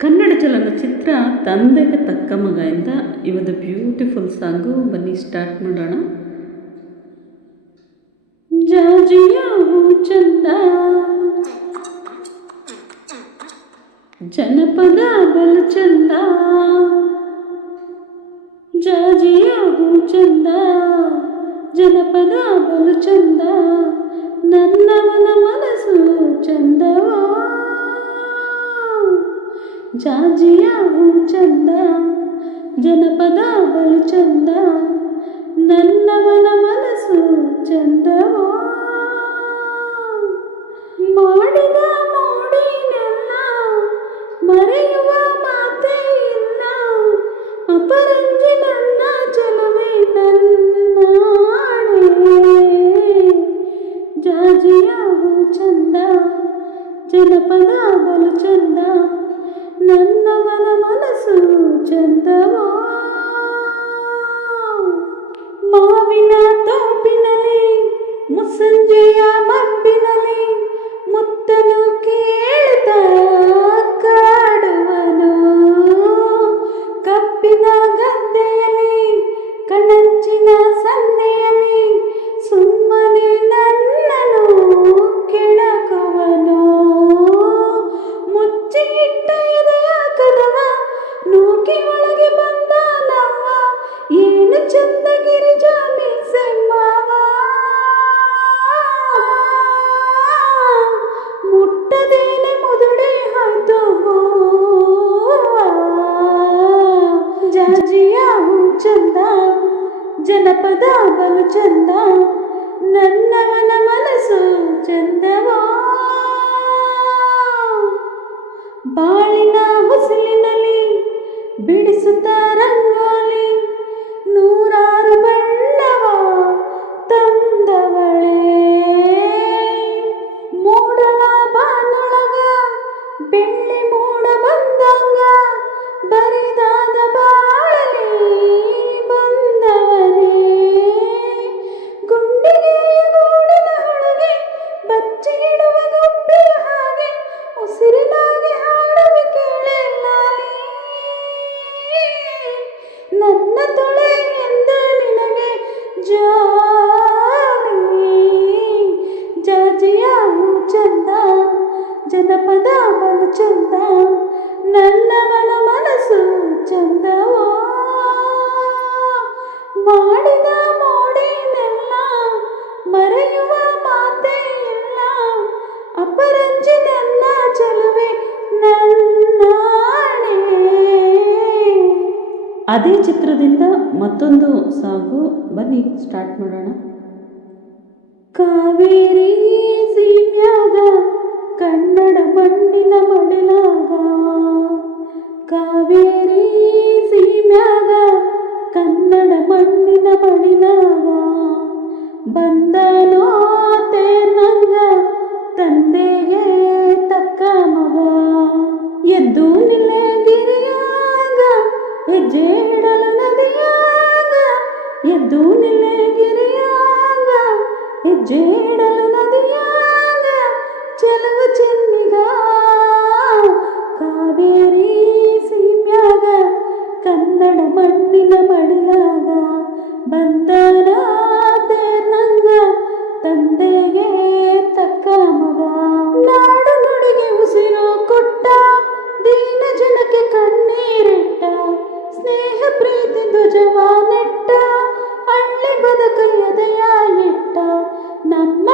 ಕನ್ನಡ ಚಲನಚಿತ್ರ ತಂದೆಗೆ ತಕ್ಕ ಮಗ ಇಂದ ಇವತ್ತು ಬ್ಯೂಟಿಫುಲ್ ಸಾಂಗು. ಬನ್ನಿ ಸ್ಟಾರ್ಟ್ ಮಾಡೋಣ. ಜಾಜಿಯ ಹೂ ಚಂದ, ಜನಪದ ಬಲು ಚಂದ. ಜಾಜಿಯ ಹೂ ಚಂದ, ಜನಪದ ಬಲು ಚಂದ. ನನ್ನವನ ಮನಸ್ಸು ಚಂದವೋ. ಜಾಜಿಯ ಹೂ ಚಂದ, ಜನಪದ ಬಲು ಚಂದ. ನನ್ನವನ ಮನಸ್ಸು ಚಂದವೋ. ಮಾಡಿದ ಮೋಡಿನೆಲ್ಲ ಮರೆಯುವ ಮಾತೇ ಇಲ್ಲ. ಅಪರಂಜಿ ನನ್ನ ಚಲುವೆ ನನ್ನಾಣೆ. ಜಾಜಿಯ ಹೂ ಚಂದ, ಜನಪದ ಬಲು ಚಂದ. ನನ್ನವನ ಮನಸ್ಸು ಚಂದವೋ. ಮಾವಿನ ತೋಪಿನಲ್ಲಿ ಮುಸ್ಸಂಜೆಯ ಮಬ್ಬಿನಲ್ಲಿ ಮುತ್ತನು ಕೇಳ್ತ ಕಾಡುವನು. ಕಬ್ಬಿನ ಗದ್ದೆಯಲ್ಲಿ ಕಣಂಚಿನ ಸನ್ನೆಯಲ್ಲಿ ಸುಮ್ಮನೆ ನನ್ನನು ಕೆಣಕುವನು. ಮುಚ್ಚಿಟ್ಟ ಎದೆಯ ಕದವ ನೂಕಿ ಒಳಗೆ ಬಂದ ನವ್ವ. ಏನು ಚಂದ ಗಿರಿಜ ಮೀಸೆ ಮಾವ. ಮುಟ್ಟದೇನೆ ಮುದುಡೆ ಹೋಯ್ತು ಹೂವ. ಜಾಜಿಯ ಹೂ ಚಂದ, ಜನಪದ ಬಲು ಚಂದ. ನನ್ನವನ ಮನಸ್ಸು ಚಂದವೋ. ಬಾಳಿನ ಹೊಸಲಿನಲ್ಲಿ ಬಿಡಿಸುತ್ತ ರಂಗೋಲಿ ನೂರಾರು ಬಣ್ಣವ ತಂದವಳೆ. ಮೂಡಳ ಬಾನೊಳಗ ಬೆಳ್ಳಿ ಮೂಡ ಬಂದಂಗ ಬರಿದಾದ ಬಾಳಲಿ ಬಂದವನೇ. ಗುಂಡಿಗೆಯ ಗೂಡಿನ ಒಳಗೆ ಬಚ್ಚಿಡುವ ಗುಬ್ಬಿಯ ಹಾಗೆ ಉಸಿರಿನಾಗೆ ಹಾಡುವೆ ಕೇಳೆ ಲಾಲಿ. ನನ್ನ ತೊಳೆ ಎಂದು ನಿನಗೆ ಜಾಲಿ. ಜಾಜಿಯ ಹೂ ಚಂದ, ಜನಪದ ಬಲು ಚಂದ. ನನ್ನವನ ಮನಸ್ಸು ಚಂದವೋ. ಮಾಡಿದ ಮೋಡಿನೆಲ್ಲ ಮರೆಯುವ ಮಾತೇ ಇಲ್ಲ. ಅಪರಂಜಿ ನನ್ನ ಚಲುವೆ ನನ್ನಾಣೆ. ಅದೇ ಚಿತ್ರದಿಂದ ಮತ್ತೊಂದು ಸಾಂಗು. ಬನ್ನಿ ಸ್ಟಾರ್ಟ್ ಮಾಡೋಣ. ಕಾವೇರಿ ಸೀಮ್ಯಾಗ ಕನ್ನಡ ಮಣ್ಣಿನ ಮಡಿಲಾಗ. ಕಾವೇರಿ ಸೀಮ್ಯಾಗ ಕನ್ನಡ ಮಣ್ಣಿನ ಮಡಿಲಾಗ. ಬಂದನೋ ತೇರ್ನಂಗ ತಂದೆಗೆ ತಕ್ಕ ಮಗ. ಎದ್ದು ನಿಲ್ಲೆ ಗಿರಿಯಾಗ ಹೆಜ್ಜೆ ಇಡಲು ನದಿಯಾಗ. ಎದ್ದು ನಿಲ್ಲೆ ಗಿರಿಯಾಗ ಹೆಜ್ಜೆ ಇಡಲು ನದಿಯಾಗ. ಚೆಲುವ ಚೆನ್ನಿಗ ಕಾವೇರಿ ಸೀಮ್ಯಾಗ ಕನ್ನಡ ಮಣ್ಣಿನ ಮಡಿಲಾಗ. ಬಂದನ ತೇರ್ನಂಗ ತಂದೆಗೆ ತಕ್ಕ ಮಗ. ನಾಡು ನುಡಿಗೆ ಉಸಿರು ಕೊಟ್ಟ, ದೀನ ಜನಕ್ಕೆ ಕಣ್ಣೀರಿಟ್ಟ. ಸ್ನೇಹ ಪ್ರೀತಿ ಧ್ವಜವ ನೆಟ್ಟ, ಹಳ್ಳಿ ಬದುಕ ಎದೆಯ ಇಟ್ಟ. ನಮ್ಮ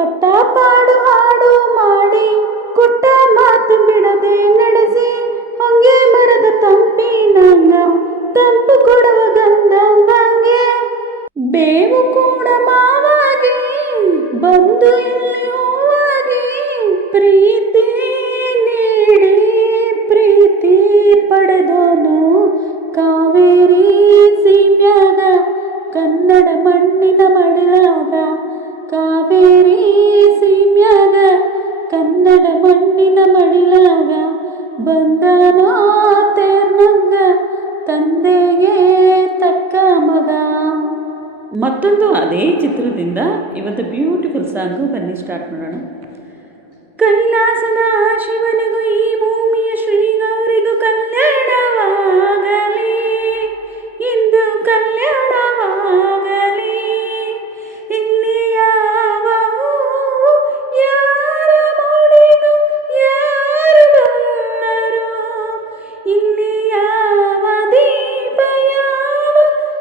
ಪಟ್ಟ ಪಾಡು ಹಾಡು ಮಾಡಿ ಕೊಟ್ಟ ಮಾತು ಬಿಡದೆ ನಡೆಸಿ ಹಂಗೆ ಮರದ ತಂಪಿನಂಗ ತಂಪು ಕೊಡುವ ಗಂಧಂಗೆ ಬೇವು ಕೂಡ ಮಾವಾಗಿ ಬಂದು ಇಲ್ಲಿ ಹೂವಾಗಿ ಪ್ರೀತಿ ನೀಡಿ ಪ್ರೀತಿ ಪಡೆದೋನು ಕಾವೇರಿ ಸೀಮ್ಯಾಗ ಕನ್ನಡ ಮಣ್ಣಿನ ಮಡಿಲಾಗ ಕಾವೇರಿ ಸೀಮ್ಯಾಗ ಕನ್ನಡ ಮಣ್ಣಿನ ಮಡಿಲಾಗ ಬಂದನೋ ತೇರ್ನಂಗ ತಂದೆಗೆ ತಕ್ಕ ಮಗ. ಮತ್ತೊಂದು ಅದೇ ಚಿತ್ರದಿಂದ ಇವತ್ತು ಬ್ಯೂಟಿಫುಲ್ ಸಾಂಗು ಬನ್ನಿ ಸ್ಟಾರ್ಟ್ ಮಾಡೋಣ. ಕೈಲಾಸದ ಶಿವನಿಗೂ ಈ ಭೂಮಿಯ ಶ್ರೀಗೌರಿಗೂ ಕಲ್ಯಾಣವಾಗಲಿ, ಇಂದು ಕಲ್ಯಾಣವಾಗಲಿ. ಇಲ್ಲಿ ಯಾವ ಹೂವು ಯಾರ ಮುಡಿಗೂ ಯಾರು ಬಲ್ಲರು, ಇಲ್ಲಿ ಯಾವ ದೀಪ ಯಾವ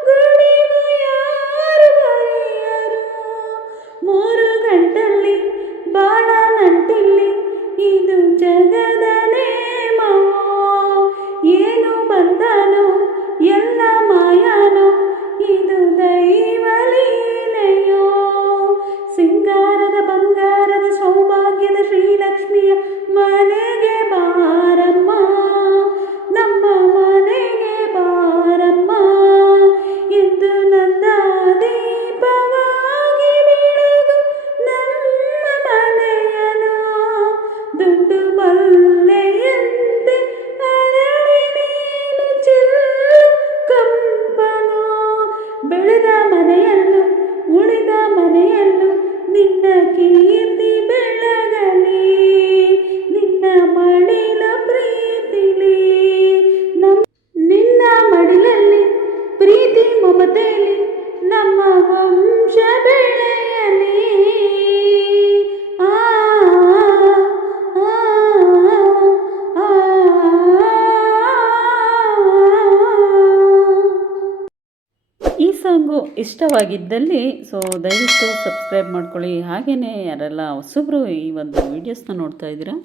ಗುಡಿಗೂ ಯಾರು ಬರೆಯರು. 3 ಗಂಟಲ್ಲಿ ಬಾಳ ನಂಟಿಲ್ಲಿ ಇದು ಜಗದ ನೇಮವೋ, ಏನು ಬಂದನೋ ಎಲ್ಲ ಮಾಯಾನೋ ಇದು ದೈವ ಲೀಲೆಯೋ. ಸಿಂಗಾರದ ಬಂಗಾರದ ಸೌಭಾಗ್ಯದ ಶ್ರೀಲಕ್ಷ್ಮಿಯ ಮನೆಗೆ ಬಾರಮ್ಮ, ನಮ್ಮ ಮನೆಗೆ ಬಾರಮ್ಮ ಎಂದು ನಂದ ದೀಪವಾಗಿ ಬೆಳಗು ನಮ್ಮ ಮನೆಯನು. ದುಂಡು ಮಲ್ಲೆಯಂತೆ ಅರಳಿ ನೀನು ಚೆಲ್ಲು ಕಂಪನು, ಬೆಳೆದ ಮನೆಯಲ್ಲೂ ಉಳಿದ ಮನೆಯಲ್ಲೂ ನಿನ್ನ ಕೀರ್ತಿ ಬೆಳಗಲಿ, ನಿನ್ನ ಮಡಿಲ ಪ್ರೀತಿಲಿ ನಿನ್ನ ಮಡಿಲಲ್ಲಿ ಪ್ರೀತಿ ಮಮತೆಯಲ್ಲಿ ನಮ್ಮ ವಂಶ ಬೆಳೆಯಲಿ. ಆ ಆ, ಆ, ಆ. ಈ ಸಾಂಗು ಇಷ್ಟವಾಗಿದ್ದಲ್ಲಿ ದಯವಿಟ್ಟು ಸಬ್ಸ್ಕ್ರೈಬ್ ಮಾಡ್ಕೊಳ್ಳಿ. ಹಾಗೆಯೇ ಯಾರೆಲ್ಲ ಹೊಸಬ್ರು ಈ ಒಂದು ವೀಡಿಯೋಸ್ನ ನೋಡ್ತಾ ಇದ್ದೀರಾ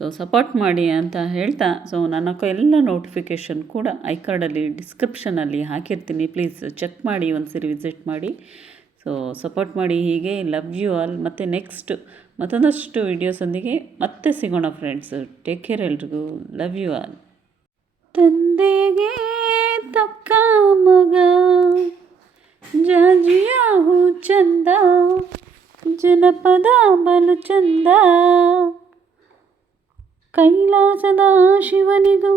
ಸಪೋರ್ಟ್ ಮಾಡಿ ಅಂತ ಹೇಳ್ತಾ ನನ್ನ ಎಲ್ಲ ನೋಟಿಫಿಕೇಷನ್ ಕೂಡ ಐಕಾರ್ಡಲ್ಲಿ ಡಿಸ್ಕ್ರಿಪ್ಷನಲ್ಲಿ ಹಾಕಿರ್ತೀನಿ. ಪ್ಲೀಸ್ ಚೆಕ್ ಮಾಡಿ, ಒಂದ್ಸರಿ ವಿಸಿಟ್ ಮಾಡಿ. ಸಪೋರ್ಟ್ ಮಾಡಿ. ಹೀಗೆ ಲವ್ ಯು ಆಲ್. ಮತ್ತು ನೆಕ್ಸ್ಟ್ ಮತ್ತೊಂದಷ್ಟು ವೀಡಿಯೋಸೊಂದಿಗೆ ಮತ್ತೆ ಸಿಗೋಣ ಫ್ರೆಂಡ್ಸ್. ಟೇಕ್ ಕೇರ್ ಎಲ್ರಿಗೂ. Love you all. ತಂದೆಗೆ ತಕ್ಕ ಮಗ ಜಾಜಿಯ ಹೂ ಚಂದ, ಜನಪದ ಬಲು ಚಂದ. ಕೈಲಾಸದ ಶಿವನಿಗೂ